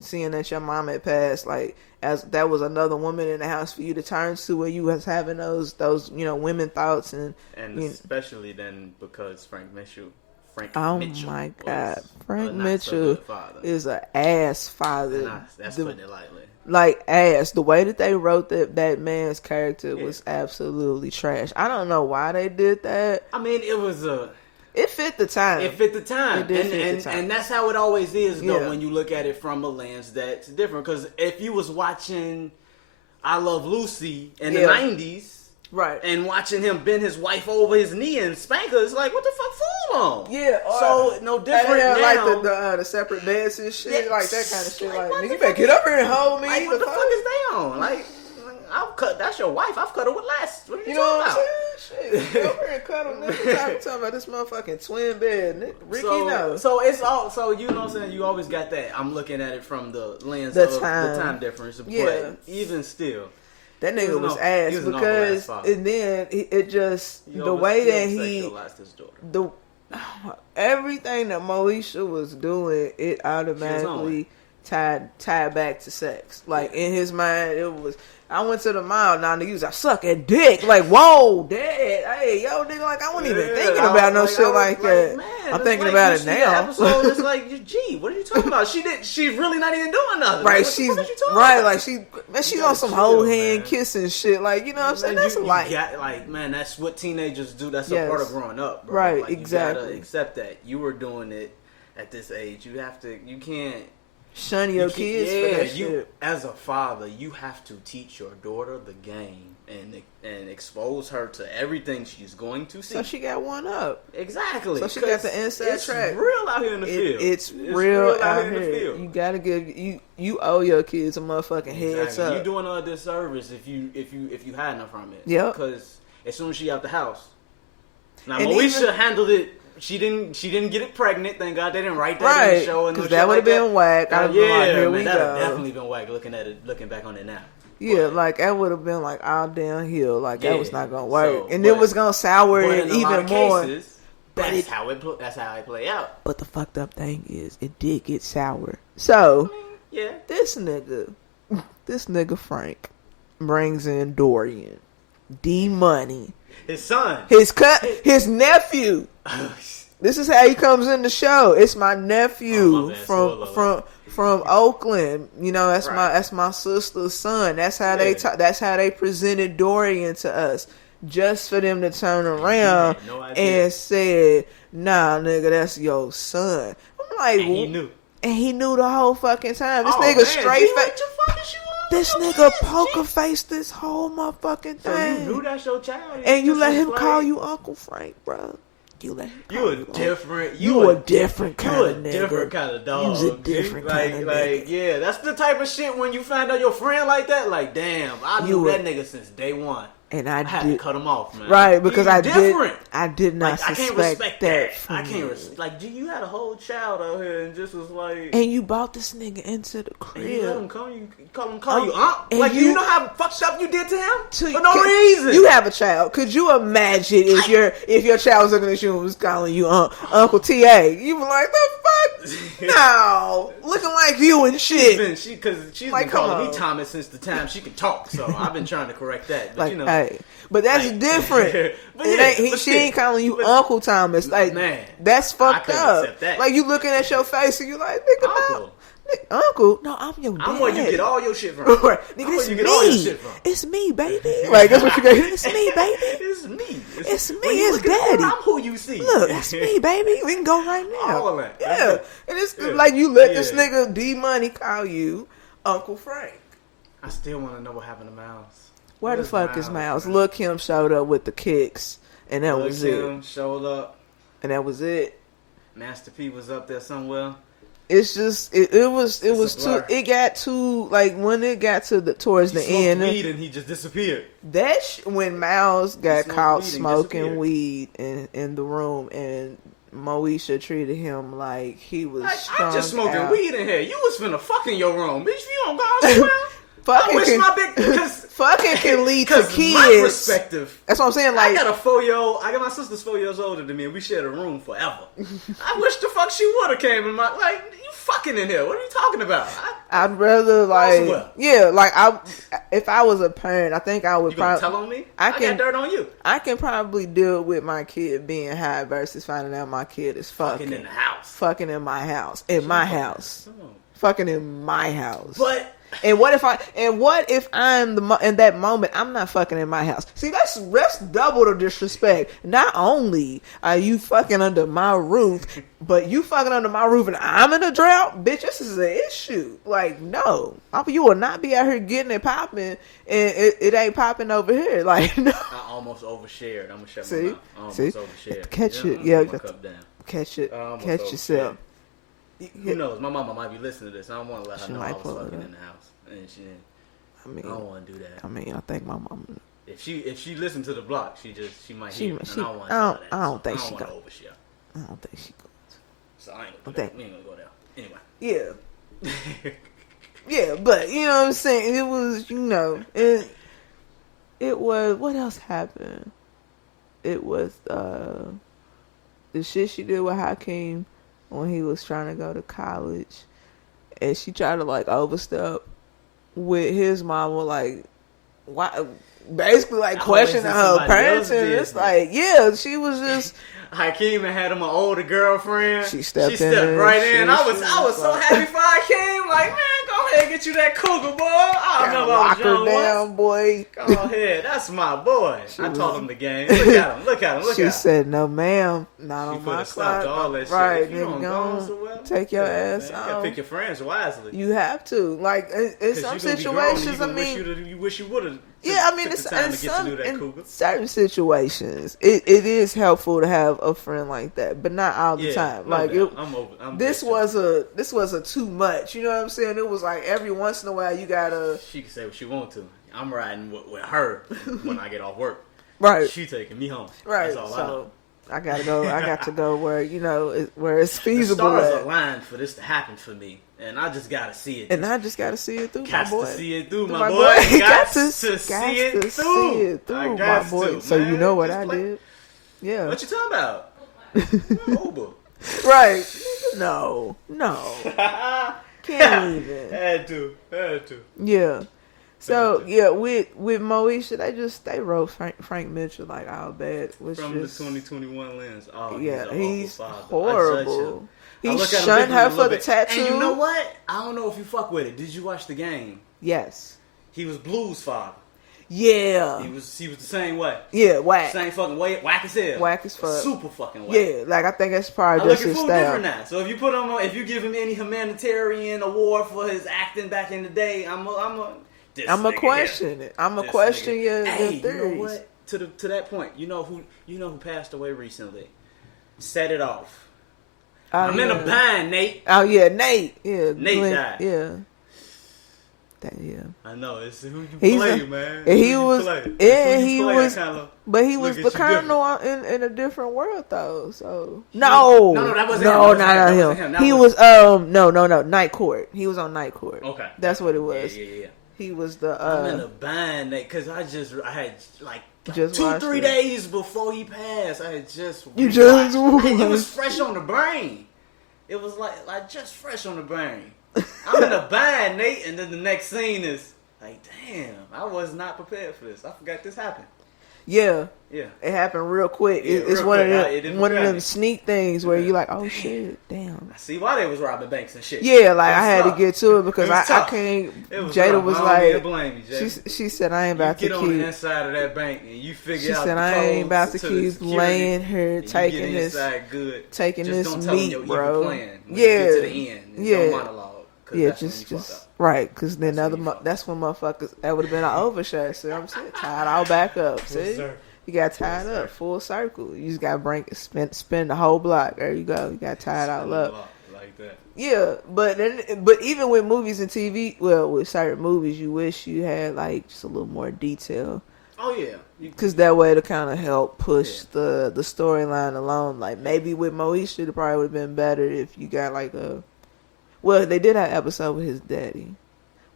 seeing that your mom had passed, like, as that was another woman in the house for you to turn to when you was having those women thoughts and especially then because Frank Mitchell. Oh my God, Frank Mitchell is an ass father. That's putting it lightly. Like ass. The way that they wrote that man's character was absolutely trash. I don't know why they did that. I mean, it fit the time. It fit the time. It did fit the time. And that's how it always is, though, when you look at it from a lens that's different. Because if you was watching I Love Lucy in the 90s, right, and watching him bend his wife over his knee and spank her, it's like, what the fuck, fool on? Yeah. So, no different now. Like the separate beds and shit, like that kind of shit. Like, nigga, you better get up here and hold me. Like, what the fuck is they on? Like, that's your wife. I've cut her with less. What are you talking about? Shit, get over here and cut him. Nigga, talking about this motherfucking twin bed. Ricky, So it's all. So you know what I'm saying? You always got that. I'm looking at it from the lens of the time difference. Yeah. But even still, that nigga was ass because, and then it just the way that everything that Moesha was doing, it automatically tied back to sex. Like in his mind, it was. I went to the mall, now niggas, I suck at dick. Like, whoa, dad, hey, yo, nigga, like, I wasn't even thinking about no shit like that. Man, I'm thinking about it now. Episode, it's like, gee, what are you talking about? She's really not even doing nothing. Right, like, she's about? Like she's on some whole hand kissing shit. Like, you know what I'm saying? That's man, that's what teenagers do. That's a part of growing up, bro. Right, like, exactly. You gotta accept that you were doing it at this age. You can't shun your kids for that shit. As a father, you have to teach your daughter the game and expose her to everything she's going to see. So she got one up. Exactly. So she got the inside track. It's real out here in the field. It's real out here in the field. You gotta give you owe your kids a motherfucking heads up. You're doing her a disservice if you hiding her from it. Yeah. Because as soon as she out the house, now Moesha handled it. She didn't get it pregnant. Thank God they didn't write that in the show. Because that would have been whack. I'd been like, here we go. That would definitely been whack looking back on it now. Yeah, like that would have been like all downhill. Like that was not gonna work, and it was gonna sour it even more. Cases, that's how it play out. But the fucked up thing is, it did get sour. So this nigga Frank brings in Dorian, D Money, his son, his nephew. This is how he comes in the show. It's my nephew from Oakland. You know, that's my sister's son. That's how that's how they presented Dorian to us. Just for them to turn around and said, "Nah, nigga, that's your son." I'm like, and he knew. And he knew the whole fucking time. This nigga straight face. This nigga poker faced this whole motherfucking thing. So you knew that's your child. And you let him call you Uncle Frank, bro. You let him call you different. You a different kind of nigga. Different kind of dog. You's a different kind of nigga. Yeah, that's the type of shit when you find out your friend like that. Like, damn, I knew that nigga since day one. And I had to cut him off, man. Right, because I did not like, suspect I can't respect that. I can't like, you had a whole child out here and just was like, and you brought this nigga into the crib. And you let him call you aunt. Like, you know how fucked up you did to him for no reason. You have a child. Could you imagine if your child was looking at you and was calling you Uncle Ta? You were like, the fuck? No, looking like you and shit. She's been calling me Thomas since the time she could talk. So I've been trying to correct that. But, you know. Hey, but that's different. She ain't calling you Uncle Thomas. Like, man, that's fucked up. That. Like, you looking at your face and you like, nigga, Uncle? No, I'm your dad. I'm where you get all your shit from. Right. Nigga, it's me. It's me, baby. Like, that's what you got. It's me, baby. It's me. It's me. It's daddy. I'm who you see. Look, that's me, baby. We can go right now. All of that. Yeah. And it's like you let this nigga D Money call you Uncle Frank. I still want to know what happened to Miles. Where the fuck is Miles? Lil' Kim showed up with the kicks, and that was it. Lil' Kim showed up. And that was it. Master P was up there somewhere. It's just it was too. It got too, like, when it got to towards the end. Weed and he just disappeared. When Miles got caught smoking weed in the room, and Moesha treated him like he was. I just smoking weed in here. You was finna fuck in your room, bitch. You don't go somewhere. Fucking can lead to kids. My perspective. That's what I'm saying. Like, I got my sister's 4 years older than me, and we shared a room forever. I wish the fuck she would have came in my, like, you fucking in here. What are you talking about? I'd rather if I was a parent, I think I would. You gonna tell on me? I got dirt on you. I can probably deal with my kid being high versus finding out my kid is fucking in the house, fucking in my house, fucking in my house. But. And what if I'm in that moment, I'm not fucking in my house? See, that's double the disrespect. Not only are you fucking under my roof, but you fucking under my roof and I'm in a drought? Bitch, this is an issue. Like, no. You will not be out here getting it popping and it ain't popping over here. Like, no. I almost overshared. I'm going to shut my mouth. I almost overshared. Catch it. Yeah. Catch it. Catch yourself. Who knows? My mama might be listening to this. I don't want to let her know I was fucking in the house. And I don't want to do that. I mean, I think my mama. If she listened to the block, she might hear. I don't think she goes. I don't think she goes. So I ain't gonna we ain't gonna go there. Anyway. Yeah. Yeah, but you know what I'm saying. It was, it was. What else happened? It was the shit she did with Hakeem when he was trying to go to college, and she tried to overstep with his mama, why? Basically, questioning her parents, and it's she was just. Hakeem had him an older girlfriend. She stepped right in. I was so happy for Hakeem. Like, man, go ahead, get you that cougar, boy. I remember I was young down, boy. Go ahead, that's my boy. I taught him the game. Look at him. She said, "No, ma'am, not on my clock." All that right, shit. If you don't go so well, take your ass out. You gotta pick your friends wisely. You have to. In some situations, you wish you would have. Yeah, I mean, in certain situations, it is helpful to have a friend like that, but not all the time. This was a too much. You know what I'm saying? It was every once in a while you gotta. She can say what she want to. I'm riding with her when I get off work. Right. She taking me home. Right. That's all I know. I gotta go. I got to go where where it's feasible. The stars aligned for this to happen for me, and I just gotta see it. I just gotta see it through, my boy. To see it through, my boy. Got to see it through, my boy. So you know what I did? Yeah. What you talking about? Uber. Right. No. Can't even. Had to. Yeah. So with Moesha, they wrote Frank Mitchell all bad. From the 2021 lens. Oh yeah, he's horrible. He shunned her for the tattoo. And you know what? I don't know if you fuck with it. Did you watch the game? Yes. He was Blue's father. Yeah. He was the same way. Yeah, whack. Same fucking way. Whack as hell. Whack as fuck. Super fucking whack. Yeah, I think that's probably just his style. Different now. So if you put him on, if you give him any humanitarian award for his acting back in the day, I'm gonna question it. I'm gonna question your theories. You know what? To that point, you know who passed away recently? Set It Off. I'm in a bind, Nate. Oh yeah, Nate. Yeah, Nate died. Yeah. I know it's who you play, man. And he was the colonel in a different world though. So no, that wasn't him. He was Night Court. He was on Night Court. Okay, that's what it was. Yeah. He was the. I'm in a bind because I had 2-3 days before he passed. I had just it was fresh on the brain. It was like just fresh on the brain. I'm in a bind, Nate, and then the next scene is damn, I was not prepared for this. I forgot this happened. Yeah. It happened real quick. It's one of them sneak things where you're like, oh shit, damn. I see why they was robbing banks and shit. Yeah, I had to get to it because I can't. Jada was like, blame you, Jada. She said I ain't about to keep. Get on the inside of that bank and you figure out. She said I ain't about to keep laying here taking this meat, bro. Yeah. Get to the end. Don't monologue. Yeah, just right, because then that's when motherfuckers, that would have been an overshare. See what I'm saying? Tied all back up. See? You got tied up, full circle. You just got to spin the whole block. There you go. You got tied all up. Like that. Yeah, but even with movies and TV, with certain movies, you wish you had just a little more detail. Oh yeah. Because that way to kind of help push the storyline along. Maybe with Moesha, it probably would have been better if you got well, they did have an episode with his daddy.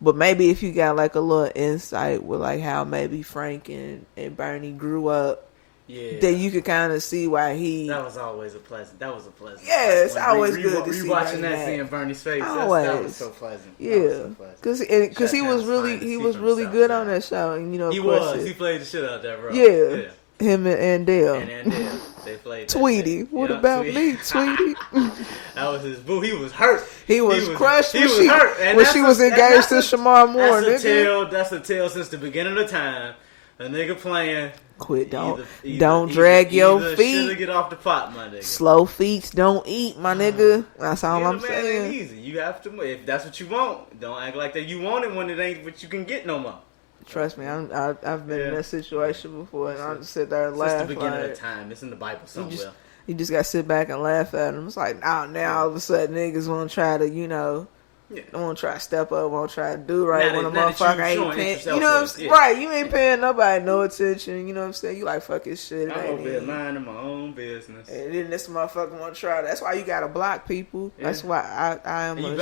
But maybe if you got a little insight with how maybe Frank and Bernie grew up that you could kind of see why he. That was always a pleasant. Yeah, it's always good to see. Rewatching that, seeing Bernie's face, that was so pleasant. Yeah, because he was really good on that show, and he played the shit out there, bro. Yeah. Him and Andell. They played Tweety. What about me, Tweety? That was his boo. He was hurt. He was crushed when she was engaged to Shamar Moore. That's a tale since the beginning of time. A nigga playing. Quit. Don't drag your feet. Shoulda get off the pot, my nigga. Slow feet don't eat, my nigga. That's all I'm saying. Ain't easy. You have to. If that's what you want, don't act like that. You want it when it ain't what you can get no more. Trust me, I've been in that situation before, and I just sit there and laugh. Since the beginning of time, it's in the Bible somewhere. You just gotta sit back and laugh at them. It's like now all of a sudden niggas want to try to want to try to step up, want to try to do right when a motherfucker ain't paying. You know what I'm saying? Right, you ain't paying nobody no attention. You know what I'm saying? You like, fuck this shit. I'm over here minding my own business. And then this motherfucker want to try. That's why you gotta block people. Yeah. That's why I am a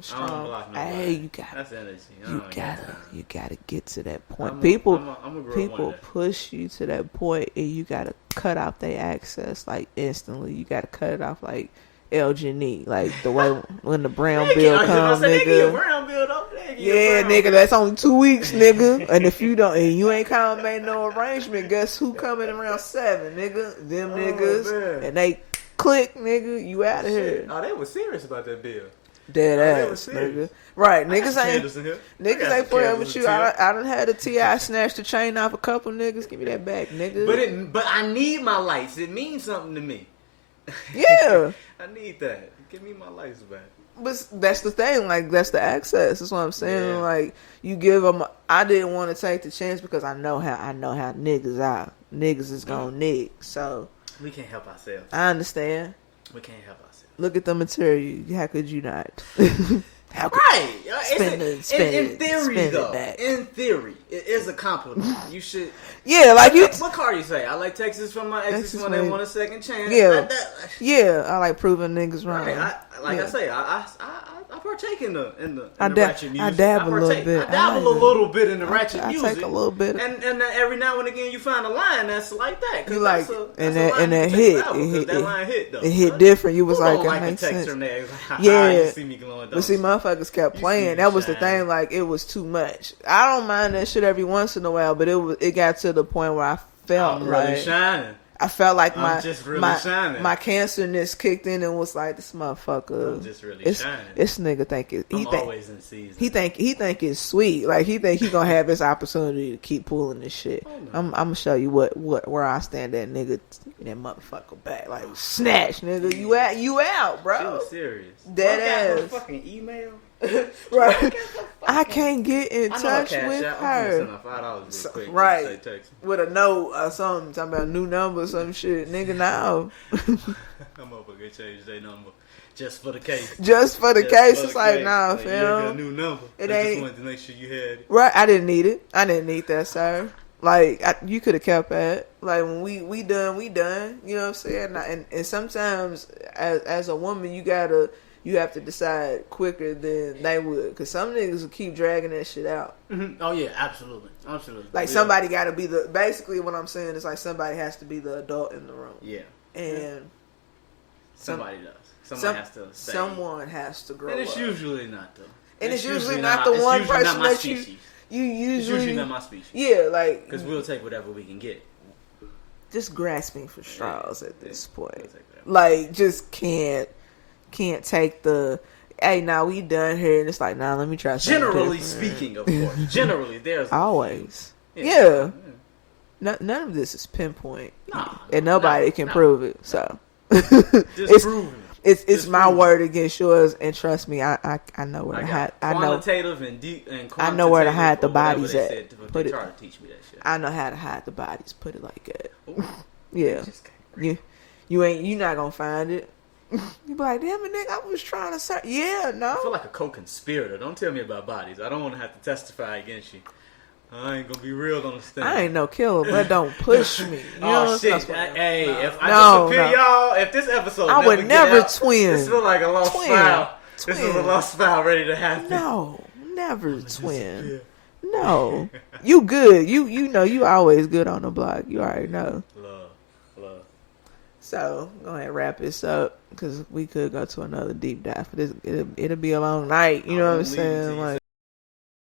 strong. Hey, you gotta. That's energy. You gotta get to that point. People push you to that point, and you gotta cut off their access like instantly. You gotta cut it off like LG, like the way when the brown bill comes, nigga. Yeah, nigga, that's only 2 weeks, nigga. And if you don't, and you ain't kind of made no arrangement, guess who coming around 7, nigga? Them niggas, man. And they click, nigga. You out of here. Oh, they was serious about that bill. Dead ass, nigga. Right, niggas ain't playing with you. I done had a T.I. snatch the chain off a couple niggas. Give me that back, nigga. But I need my lights. It means something to me. Yeah. I need that. Give me my lights back. But that's the thing. Like, that's the access. That's what I'm saying. Yeah. Like, you give them. I didn't want to take the chance because I know how niggas are. Niggas is gonna nig. So we can't help ourselves. I understand. We can't help ourselves. Look at the material. How could you not? Right. In theory, it is a compliment. You should. Yeah, like you. What car you say? I like texts from my exes when they want a second chance. Yeah. I like proving niggas wrong. Right. I say, I partake in the ratchet music. I dabble a little bit. I dabble a little bit in the ratchet music. I take a little bit. And every now and again you find a line that's like that. You like and that hit. That line hit though. It hit different. You was like, it makes sense. Yeah. See me glowing, but see, motherfuckers kept playing. That was the thing. Like, it was too much. I don't mind that shit every once in a while, but it got to the point where I felt really shining. I felt like my cancerness kicked in and was like, this motherfucker. I'm just really shining. This nigga always in season. He think it's sweet. Like, he think he gonna have this opportunity to keep pulling this shit. Oh, no. I'm gonna show you where I stand at, nigga. That motherfucker back, like, snatch, nigga. You out, bro. She was serious. Dead ass. Fucking email. Right. I can't get in touch with her. Right. With a note or something, talking about new number or some shit. Nigga, now. I'm over here change their number. Just for the case. It's like, nah, fam. You got a new number. I just wanted to make sure you had it. Right. I didn't need it. I didn't need that, sir. Like, you could have kept that. Like, when we done. You know what I'm saying? And sometimes, as a woman, you have to decide quicker than they would. Because some niggas will keep dragging that shit out. Mm-hmm. Oh, yeah, absolutely. Like, somebody got to be basically what I'm saying is, like, somebody has to be the adult in the room. Yeah. And somebody does. Someone has to grow up. And it's usually not, though. And it's usually not the one person that you usually... It's usually not my species. Yeah, like... Because we'll take whatever we can get. Just grasping for straws at this point. Like, just can't take the, hey, now we done here, and it's like, nah, let me try something Generally speaking, of course. Generally, there's always. Yeah. None of this is pinpoint. And nobody can prove it, so. Just prove it. It's my word against yours, and trust me, I know where to hide. Quantitative and deep and I know where to hide the bodies at. Put it. To teach me that shit. I know how to hide the bodies. Put it like that. Yeah. You're not gonna find it. You be like, damn it, nigga, I was trying to say, yeah, no. I feel like a co-conspirator. Don't tell me about bodies. I don't want to have to testify against you. I ain't gonna be real on the stand. I ain't no killer, but don't push me. Shit. Hey, if I disappear, y'all, if this episode I would never twin. This feels like a lost file. This is a lost file ready to happen. No, never twin. No. You good. You know you always good on the block. You already know. So, go ahead and wrap this up because we could go to another deep dive. It'll be a long night. You know what I'm saying? Like.